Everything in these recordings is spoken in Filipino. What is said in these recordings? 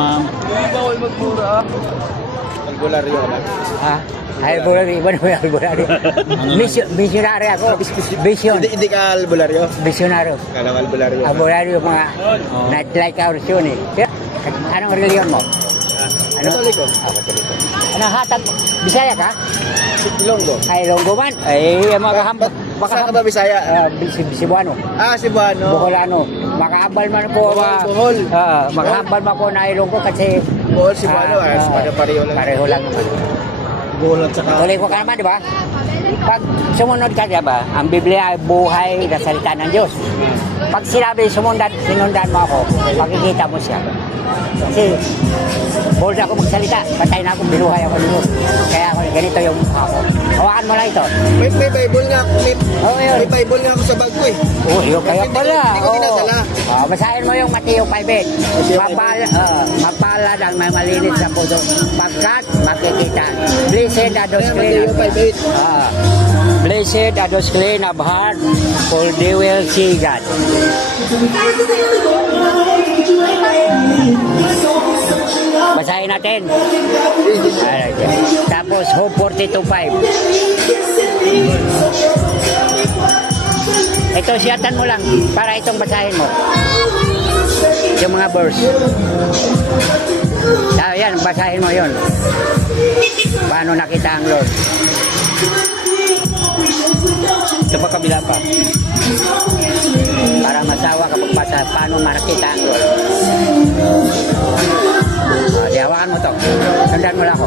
ma'am. Hindi bawal magmura. Albularyo ka lang. Ha? Albularyo, iba naman yung albularyo. Visionary ako. Vision. Hindi ka albularyo? Visionary. Kala albularyo. Albularyo mga nightlight hours yun eh. Anong reliyon mo? Katoliko. Katoliko. Ano hatag? Bisaya ka? Ilonggo. Ay, Ilonggo man. Ay, makahambal. Saan ka ba Bisaya? Cebuano. Cebuano. Bukolano. Makahambal man po. Bohol. Makahambal man po na Ilonggo kasi Bohol, Cebuano. Pareho lang. pareho lang naman. Bohol at saka... Tuloy ko ka naman, di ba? Pag sumunod ka, di ba? Ang Biblia ay buhay na salita ng Diyos. Pag sinabi, sinundan mo ako, makikita mo siya. Kasi, bold ako magsalita. Patay na ako, binuhay ako dito. Kaya ako, ganito yung mukha ko. Hawakan mo lang ito. May Bible nga ako. Yun. May Bible nga ako sa bag ko eh. Yun kaya pala. Hindi ko dinadala. Basahin mo yung Mateo 5:8. Mapalad ang may malinis sa puso. Pagkat makikita. Blessed are those clean. Blessed are those clean of heart, for they will see God. Basahin natin. Alright. Tapos Hope 42:5. Ito, siyatan mo lang para itong basahin mo. Yung mga verse. Yan, basahin mo yon. Paano nakita ang Lord? Ito pa kabila pa. Para masawa kapag basa, paano makita ang Lord? Di, hawakan mo to. Sundan mo lang ako.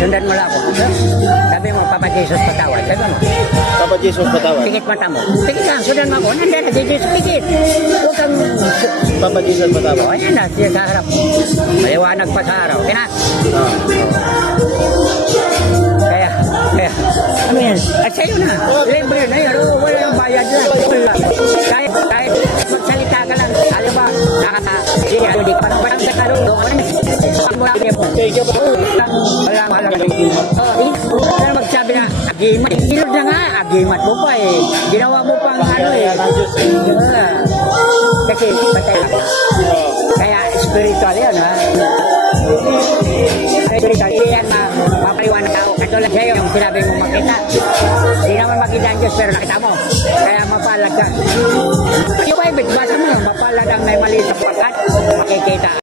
Sundan mo lang ako. Sabi mo, Papa Jesus patawad. Sabi mo. Papa Jesus patawad. Pikit mata mo. Pikit lang, sundan mo ako. Nandiyan na, Jesus, pikit. Huwag kang... Papa Jesus patawad. Ayan na, siya sa harap. Maliwanag pa sa araw. Kaya na. Kaya, ano yan? At sa'yo na. Libre na yan. Wala yung bayad lang. Kahit magsalita ka lang. Alam ba, siya, di pa naman sa kalulong. Pag mula niya po. Wala. Pero magsabi na, agimat. Ilod na nga, agimat mo pa eh. Ginawa mo pang ano eh. Kasi patay ako. Kaya spiritual yan ha. Spiritual yan mapaliwan ng tao. Katulad sa'yo yung sinabi mo makita. Hindi naman makita ang Diyos pero nakita mo. Kaya mapalad ka. Yung Bible, basa mo, mapalad ang may mali sa pagkat makikita